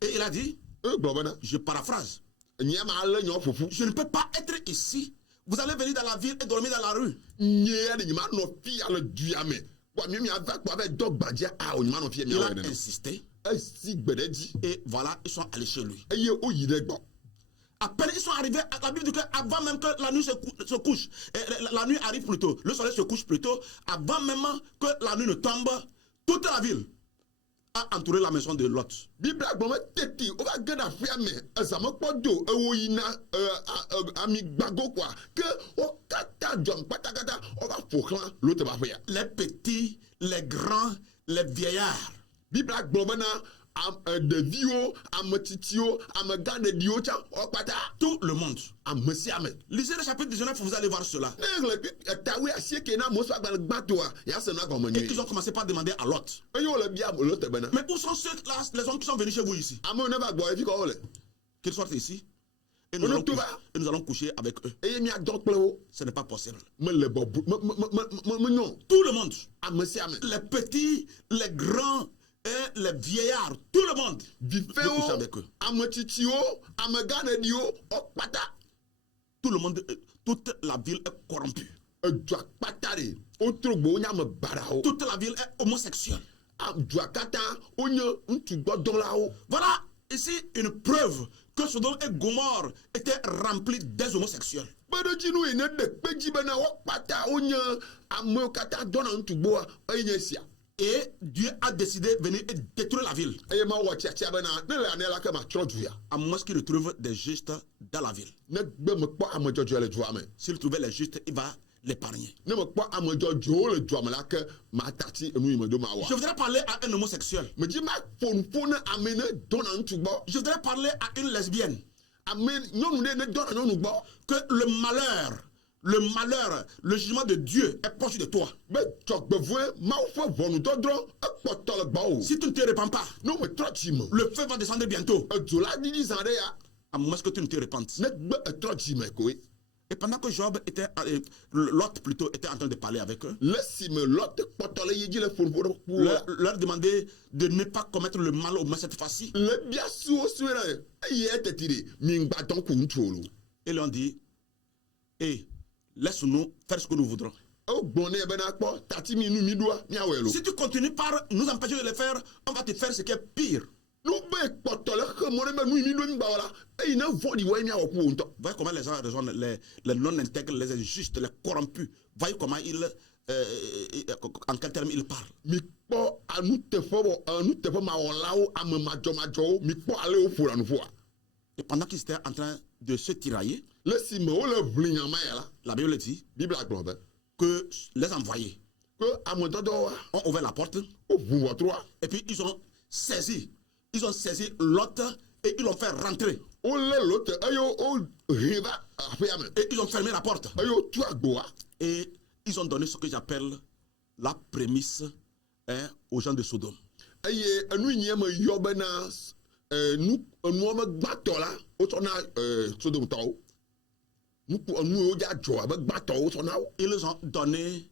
Et il a dit, je paraphrase, je ne peux pas être ici. Vous allez venir dans la ville et dormir dans la rue. Il a insisté. Et voilà, ils sont allés chez lui. À peine ils sont arrivés, la Bible dit qu'avant même que la nuit se couche, la nuit arrive plus tôt, le soleil se couche plus tôt, avant même que la nuit ne tombe, toute la ville a entouré la maison de Lot. Les petits, les grands, les vieillards Bible gblɔ bena ɖeviwo, ame tsitsiwo, amegã ɖeɖiwo tsã wokpata. Tout le monde. Ame sia ame. Lisez le chapitre 19, vous allez voir cela. Ne ɣle tawi asieke na Mose agbalẽ gbãtɔa, yase na gɔme Et nyuie. ils ont commencé par demander à Lot. Eye wole bia Lot bena. Mais où sont ceux-là, les hommes qui sont venus chez vous ici? Amewo ne va gbɔ efi kɔ wole. Qu'ils sortent ici. Et On nous nous allons coucher avec eux. Eye miadɔ kple wo. Ce n'est pas possible. Mele bɔbɔ menyo. Tout le monde. Ame sia ame. Les petits, les grands et les vieillards. Tout le monde. Vifewo, avec eux. ame tsitsiwo, amegã ɖeɖiwo wokpata. Tout le monde, toute la ville est corrompue. Edua kpata ɖe. Wotro gbe wonye ame baɖawo. Toute la ville est homosexuelle. Dua katã wonye ŋutsu gbɔdɔlawo. Voilà ici une preuve que Sodome et Gomorrhe étaient remplis des homosexuels. Kpeɖodzinu yi ne ɖe kpedzi bena wokpata wonye amewo katã dɔna ŋutsu gbɔa eye nye sia. Et Dieu a décidé de venir et détruire la ville. Eye ma wɔ tsiatsia bena ne le ane la ke ma tsrɔ̃ du ya. À moins qu'il retrouve des justes dans la ville. Ne gbe me kpɔ ame dzɔdzɔe le dua me. S'il trouvait les justes, il va l'épargner. Ne me kpɔ ame dzɔdzɔewo le dua me la ke ma tati enu yi me do ma Je wɔ. voudrais parler à un homosexuel. Me dzi ma ƒo nuƒo ne ame ne dɔna ŋutsu gbɔ. Je voudrais parler à une lesbienne. Ame nyɔnu ɖe ne dɔna nyɔnu gbɔ. Que le malheur, le jugement de Dieu est proche de toi. Be dzɔgbevɔe mawu ƒe ʋɔnudɔdrɔ̃ ekpɔtɔ le gbɔwò. Si tu ne te répands pas, Ne me trɔ dzi me. le feu va descendre bientôt. Edzo la didi zã ɖe ya. À moins que tu ne te répandes. Ne gbe etrɔ dzi me koe. Et pendant que Lot plutôt était en train de parler avec eux, Le si me Lot kpɔtɔ le yedzi le ƒoƒo ɖe kpu. leur demander de ne pas commettre le mal au moins cette fois-ci. Le bia suwo sue ɖe eye eteti ɖe mi ŋgba dɔn ku ŋutsuwo lo. Et lui ont dit, laisse-nous faire ce que nous voudrons. Egblɔ nɛ bena kpɔ tati mi nu mi ɖoa miawɔe lo. Si tu continues par nous empêcher de le faire, on va te faire ce qui est pire. Nu be kpɔtɔ le xe mɔ ɖe be nu yi mi ɖo mi gba wɔ la eyi ne vɔɖi wɔe miawɔ ku wo ŋutɔ. Voyez comment les gens raisonnent, les non-intègres, les injustes, les corrompus. Voyez comment en quel terme ils parlent. Mi kpɔ nuteƒe mawɔlawo ame madzɔmadzɔwo mi kpɔ ale wo ƒo la nu ƒoa. Et pendant qu'ils étaient en train de se tirailler, Le si me wole ʋli nyama ya la. la Bible dit Bible agblɔ be. que les envoyés Que ame dɔdɔwoa ont ouvert la porte woʋu wɔtroa. et puis ils ont saisi Lot et ils l'ont fait rentrer. Wolé Lot eye wohe va aƒea me. Et ils ont fermé la porte. Eye wotu agboa. Et ils ont donné ce que j'appelle la prémisse aux gens de Sodome. Eye enu yi nye me yɔ bena enua me gbãtɔ la wotsɔ na Sodomtɔwo. Enuwo dza dzɔ abe gbãtɔwo wotsɔ na wo. Ils ont donné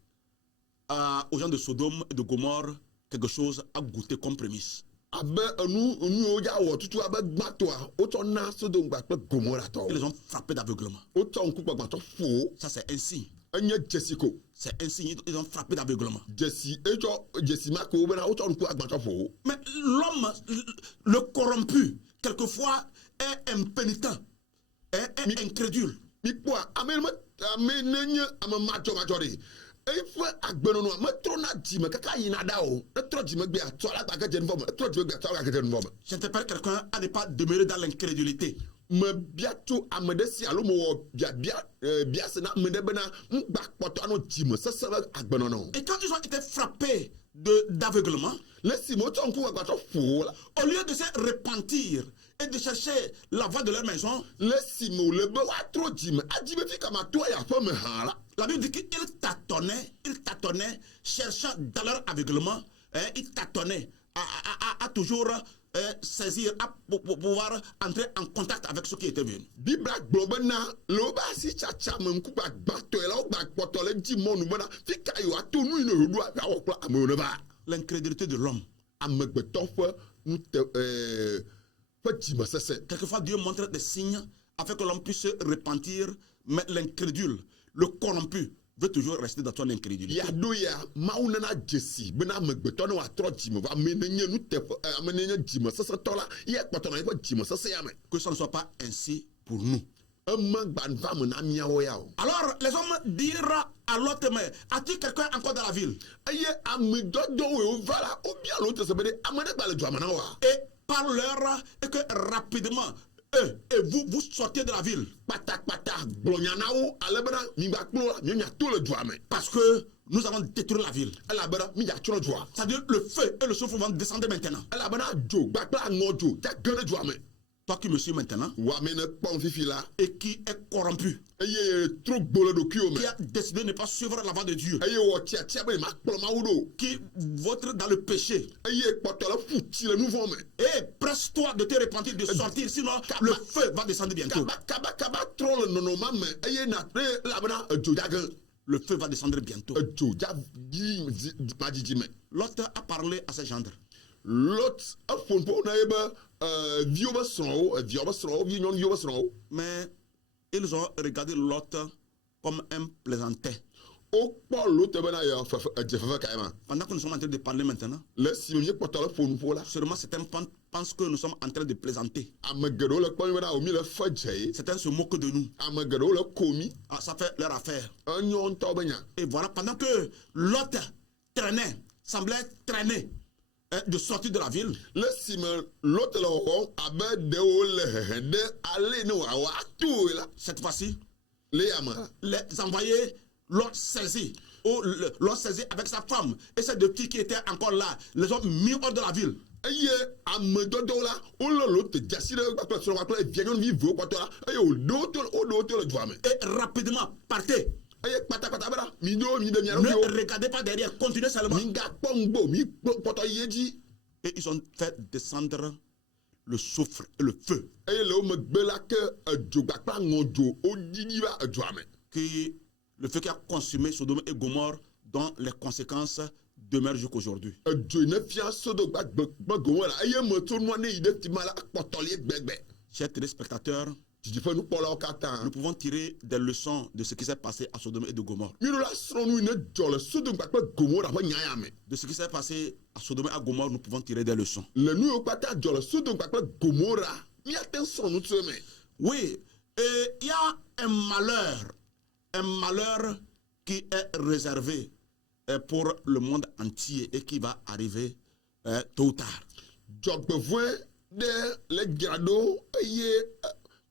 aux gens de Sodome et de Gomorrhe quelque chose à goûter comme prémisse. Abe enuwo dza wɔ tutu abe gbãtɔa wotsɔ na Sodom kple Gomoratɔwo. Ils les ont frappés d'aveuglement. Wotsɔ ŋkugbagbãtɔ ƒo wo. Ça, c'est un signe. Enye dzesi ko. C'est un signe. Ils ont frappé d'aveuglement. Dzesi ma ko bena wotsɔ ŋkugbãtɔ ƒo wo. Mais l'homme, le corrompu, quelquefois, est impénitent, est incrédule. Mi kpɔa ame ne nye ame madzɔmadzɔ ɖe. Eƒe agbenɔnɔa metrɔna dzime kaka yina ɖa o. Etrɔ dzime gbea tsɔ la gbage dze nu vɔ me. Etrɔ dzime gbea tsɔ la gbage dze nu vɔ me. J'interpelle quelqu'un à ne pas demeurer dans l'incrédulité. Me bia tso ame ɖe si alo me wɔ bia se na ame ɖe bena ŋgba kpɔtɔ anɔ dzime sese be agbenɔnɔ. Et quand ils ont été frappés d'aveuglement, Le si me wotsɔ ŋkugbãtɔ ƒo wo la. au lieu de se repentir et de chercher la voie de leur maison, Le si me wòle be woatrɔ dzime adi be fi kama to ya ƒe me hã la. la Bible dit qu'ils tâtonnaient, cherchant dans leur aveuglement, ils tâtonnaient à toujours saisir, à pouvoir entrer en contact avec ceux qui étaient venus. Bible gblɔ bena le wobe asi tsatsa me ŋkugbãtɔe la wogba kpɔtɔ le dzi mɔnu bena fi ka yi woato nu yi ne woɖo awɔ kple amewo ne va. L'incrédulité de l'homme. Amegbetɔ ƒe ƒe dzimesese. Quelquefois, Dieu montre des signes afin que l'homme puisse se repentir, mais l'incrédule, le corrompu, veut toujours rester dans ton incrédulité. Yaɖo ya Mawu nana dzesi bena amegbetɔ ne wòatrɔ dzime va ame ne nye ame ne nye dzimesesetɔ la ya kpɔtɔ na yiƒe dzimesese ya me. Que ça ne soit pas ainsi pour nous. Emegba va me na miawo ya o. Alors, les hommes dirent à Lot, mais as-tu quelqu'un encore dans la ville? Eye ame dɔdɔwoe wova la wobia Lot se be ɖe ame ɖe gba le dua me na wa. Et parle-leur et que rapidement, eux et vous sortez de la ville. Kpatakpata gblɔ nya na wo ale bena migba kplo la mionya to le dua me. Parce que nous allons détruire la ville. elabena mídzatrɔ dua. C'est-à-dire le feu et le soufre vont descendre maintenant. elabena dzo gbagba aŋɔ dzo dze ge ɖe dua me. Toi qui me suis maintenant Wame ne kpɔm fifi la. et qui est corrompu, Eye tro gbo le ɖokuiwo me. qui a décidé de ne pas suivre la voie de Dieu, Eye wɔ tiatia be ma kplɔ mawu ɖo. qui vote dans le péché, Eye kpɔtɔ le fu tsi le nu vɔ me. et presse-toi de te repentir, de sortir, sinon le feu va descendre bientôt. Kaba trɔ le nɔnɔma me eye na elabena edzo dza ge. Le feu va descendre bientôt. Edzo dza yi ma dzidzi me. Lot a parlé à ses gendres. Lot eƒoƒo na ye be viwo be srɔ̃wo, viwo be srɔ̃wo, vi nyɔnuviwo be srɔ̃wo. Mais ils ont regardé Lot comme un plaisantin. Wokpɔ Lot bena edze fefe ka ye ma. Pendant que nous sommes en train de parler maintenant, Le si mi kpɔtɔ le ƒo nuƒo la. sûrement certains pensent que nous sommes en train de plaisanter. Ame geɖewo le kpɔm bena omi le fe dze ye. Certains se moquent de nous. Ame geɖewo le komi. Ah, ça fait leur affaire. Enyo ŋutɔ be nya. Et voilà, pendant que Lot traînait, semblait traîner de sortir de la ville, Le si me Lot le wɔwɔm abe ɖewo le hehe ɖe ale ne wòawɔ ato la. cette fois-ci, Le yame. les envoyés l'ont saisi. Ou l'ont saisi avec sa femme et ces deux filles qui étaient encore là, les ont mis hors de la ville. Eye ame dɔdɔwo la wole Lot dzesi ɖe kpakple srɔ̃ kpakple via nyɔnuvi viwo kpɔtɔ la eye woɖewo to le dua me. Et rapidement, partez. Eye kpatakpata bena mi ɖo mi ɖe mia Ne ɖokuiwo. regardez pas derrière, continuez seulement. Mi gakpɔ ŋgbo mi kpɔtɔ yi edzi. Et ils ont fait descendre le soufre et le feu Eye le wo megbe la ke edzo kpakple aŋɔdzo wodidi va edua me. le feu qui a consumé Sodome et Gomorrhe, dont les conséquences demeurent jusqu'aujourd'hui. Edzo yi ne fia Sodome gbagbe Gomorrhe la eye me tso nua ne yi ɖe tima la kpɔtɔlie gbegbe. Chers téléspectateurs, Dzidziƒe nukpɔlawo katã. nous pouvons tirer des leçons de ce qui s'est passé à Sodome et de Gomorrhe. Mi ɖo la srɔ̃nu yi ne dzɔ le Sodome kpakple Gomorrhe ƒe nya ya me. De ce qui s'est passé à Sodome et à Gomorrhe, nous pouvons tirer des leçons. Le nu yiwo kpata dzɔ le Sodome kpakple Gomorrhe miate srɔ̃nu tso me. Oui, et il y a un malheur qui est réservé pour le monde entier et qui va arriver tôt ou tard. Dzɔgbevɔe ɖe le dzra ɖo eye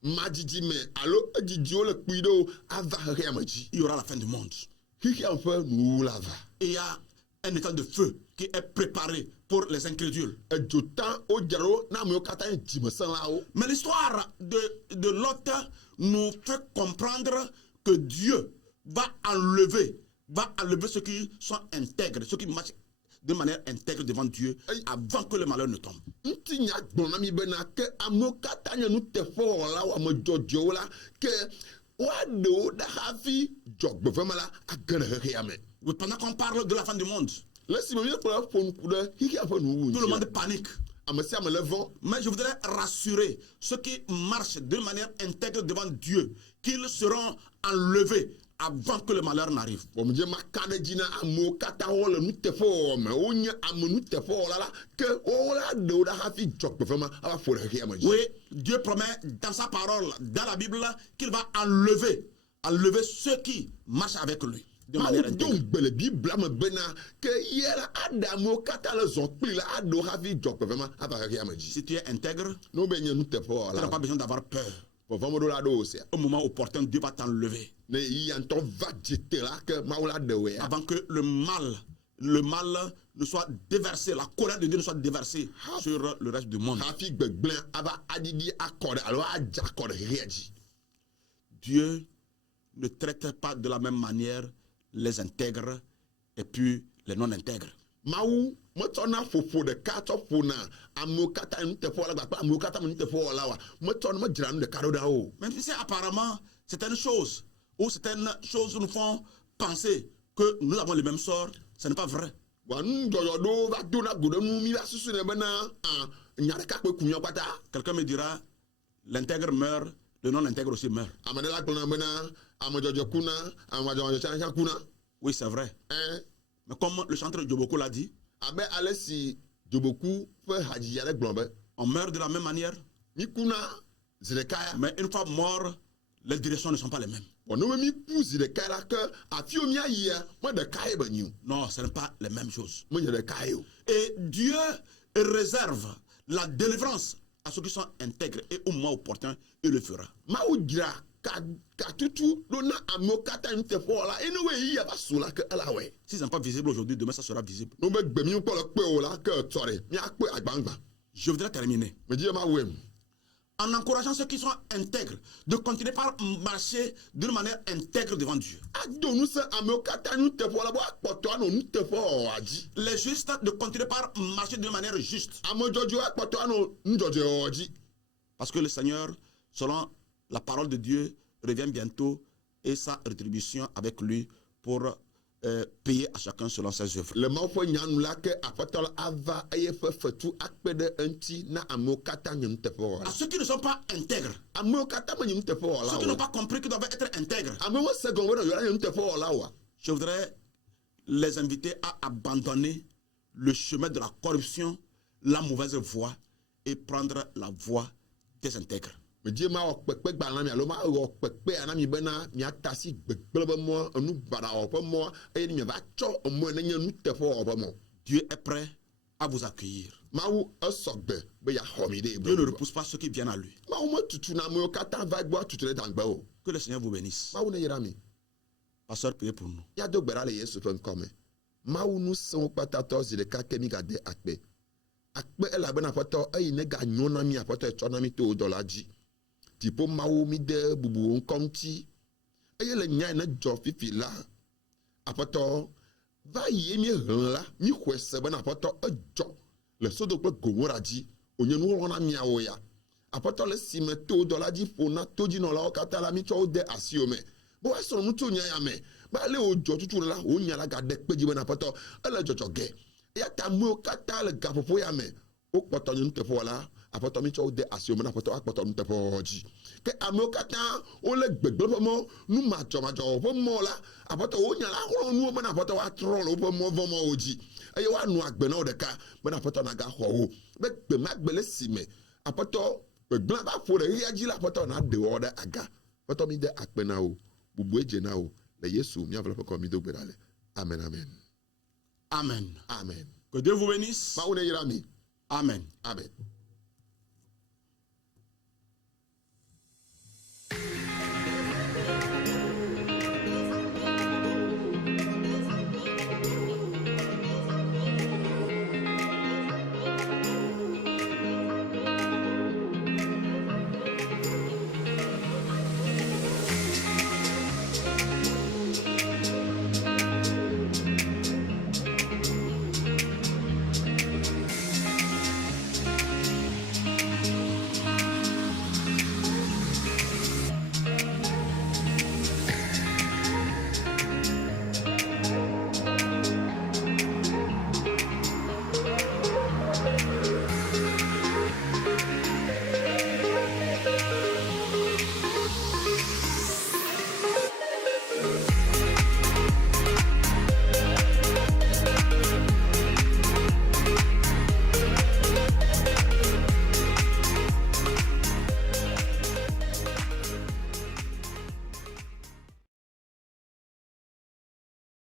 madzidzi me alo edzidziwo le kpui ɖo ava xexea me dzi. Il y aura la fin du monde. Xixea ƒe nuwuwu la va. Et il y a un état de feu qui est préparé pour les incrédules. Edzo ta wo dzra ɖo na amewo katã nye dzimesẽlawo. Mais l'histoire de Lot nous fait comprendre que Dieu va enlever ceux qui sont intègres, ceux qui marchent de manière intègre devant Dieu avant que le malheur ne tombe. Ŋuti nya gblɔ na mi bena ke amewo katã nye nuteƒewɔlawo ame dzɔdzɔewo la ke woaɖewo ɖe hafi dzɔgbeveme la age ɖe xexea me. Oui, pendant qu'on parle de la fin du monde, Le si me mi kplɔ ƒo ŋku ɖe xixea ƒe nuwuwu tout le ŋuti monde la, panique. ame sia ame le vɔ̃. Mais je voudrais rassurer ceux qui marchent de manière intègre devant Dieu qu'ils seront enlevés avant que le malheur n'arrive. Wɔmedze maka ɖe dzi na amewo katã wole nuteƒewɔwɔ me wonye ame nuteƒewɔla la ke wola ɖewo ɖe hafi dzɔgbeveme ava ƒo ɖe xexea me dzi. Oui, Dieu promet dans sa parole, dans la Bible, qu'il va enlever ceux qui marchent avec lui de manière Mawu do intègre. ŋgbe le Biblia me bena ke ye la aɖe amewo katã le zɔ kpli la aɖewo hafi dzɔgbeveme ava xexea me dzi. Si tu es intègre, Ne wobe nye tu n'as nuteƒewɔla pas besoin d'avoir peur. vɔvɔme ɖo la ɖo wo sia. Au moment opportun, Dieu va t'enlever Ne yi ya ŋutɔ va dzite la ke Mawu la ɖewoe ya. avant que le mal ne soit déversé, la colère de Dieu ne soit déversée sur le reste du monde. Hafi gbegblẽ ava adidi akɔ ɖe alo adze akɔ ɖe xexea dzi. Dieu ne traite pas de la même manière les intègres et puis les non intègres. Mawu metsɔna ƒoƒo ɖeka tsɔ ƒona amewo katã nuteƒewɔla gbakpe amewo katã nuteƒewɔla wa medzra nu ɖeka ɖo ɖa o. Même si apparemment certaines choses nous font penser que nous avons le même sort, ce n'est pas vrai. Wa nu dzɔdzɔ ɖo va do na go ɖe nu mi va susu ne bena nya ɖeka kpe ku miawo katã. Quelqu'un me dira, l'intègre meurt, le non intègre aussi meurt. Ame ɖe la gblɔna bena ame dzɔdzɔ kuna ame dzɔdzɔ tsã kuna. Oui, c'est vrai. Mais comme le chanteur Djoboko l'a dit, Abe ale si Dzoboku ƒe hadzidzi aɖe gblɔ be on meurt de la même manière, mi kuna zi ɖeka ya. mais une fois mort, les directions ne sont pas les mêmes. Ne be mi ku zi ɖeka la ke afiwo miayia me ɖeka ye be nyi o. Non, ce n'est pas les mêmes choses. Menye ɖeka ye o. Et Dieu réserve la délivrance à ceux qui sont intègres et au moment opportun, il le fera. Mawu dzra ka tutu dona amokata nte fo la anyway ya ba so la ke ala we Si ce n'est pas visible aujourd'hui, demain ça sera visible. no be gbe mi ko lo pe o la ke tore mi a pe agbangba Je voudrais terminer me di ma wem en encourageant ceux qui sont intègres de continuer par marcher d'une manière intègre devant Dieu. ado nu se amokata nte fo la bo apoto anu nte fo aji Les justes de continuer par marcher d'une manière juste. amojojo apoto anu njojo oji Parce que le Seigneur, selon la parole de Dieu, revient bientôt et sa rétribution avec lui pour payer à chacun selon ses œuvres. le ma fo nyanu la ke apoto la ava eye fe fetu akpede enti na amokata nte fo À la ceux qui ne sont pas intègres, amokata ma nte fo la ceux qui n'ont pas compris qu'ils doivent être intègres, amo se gon we yo nte fo la wa je voudrais les inviter à abandonner le chemin de la corruption, la mauvaise voie et prendre la voie des intègres. me di ma o pepe gba na mi alo ma o pepe ana mi bena mi atasi gbegble be mo enu bara o pe mo e ni mi va cho o mo na nyanu tefo o be mo Dieu est prêt à vous accueillir. ma wu esogbe be ya homi de Dieu ne repousse pas ceux qui viennent à lui. ma wu mo tutu na mo kata va gbo tutu le dangbe o Que le Seigneur vous bénisse. ma wu ne yira mi Pasteur, priez pour nous. ya do gbera le Yesu fe nkome ma wu nu se o pata to zi de ka ke mi ga de akpe ela be na foto e ne ga nyona mi afoto e chona mi to dolaji tipo mawu mi de bubu nkomti eye le nya ne dzo fifi la apoto va ye mi ran la mi hwese be na apoto edzo le sodo pe gomora ji onye nu rona mi awo ya apoto le sime to dola ji fona to ji no la o kata la mi cho de asiome bo wa so nu to nya ya me ba le ojo tutu la o nya la ga de peji be na apoto ele jojo ge ya ta mu kata le gafofo ya me o poto ni nte fo la apoto mi cho de asiome na apoto apoto nte fo ji ke amokata o le gbegbe mo nu ma cho fo mo la apoto o nya la ho nu mo na apoto wa tro lo fo mo oji eye wa nu agbe na o de ka me na apoto na ga ho o be gbe ma gbe le sime apoto gbegbe ba fo re ya ji la apoto na de o de aga apoto mi de akpe na o bubu eje na o le Yesu mi avle ko mi do gbe dale amen amen Amen. amen Que Dieu vous bénisse. ma o ne yira mi Amen. amen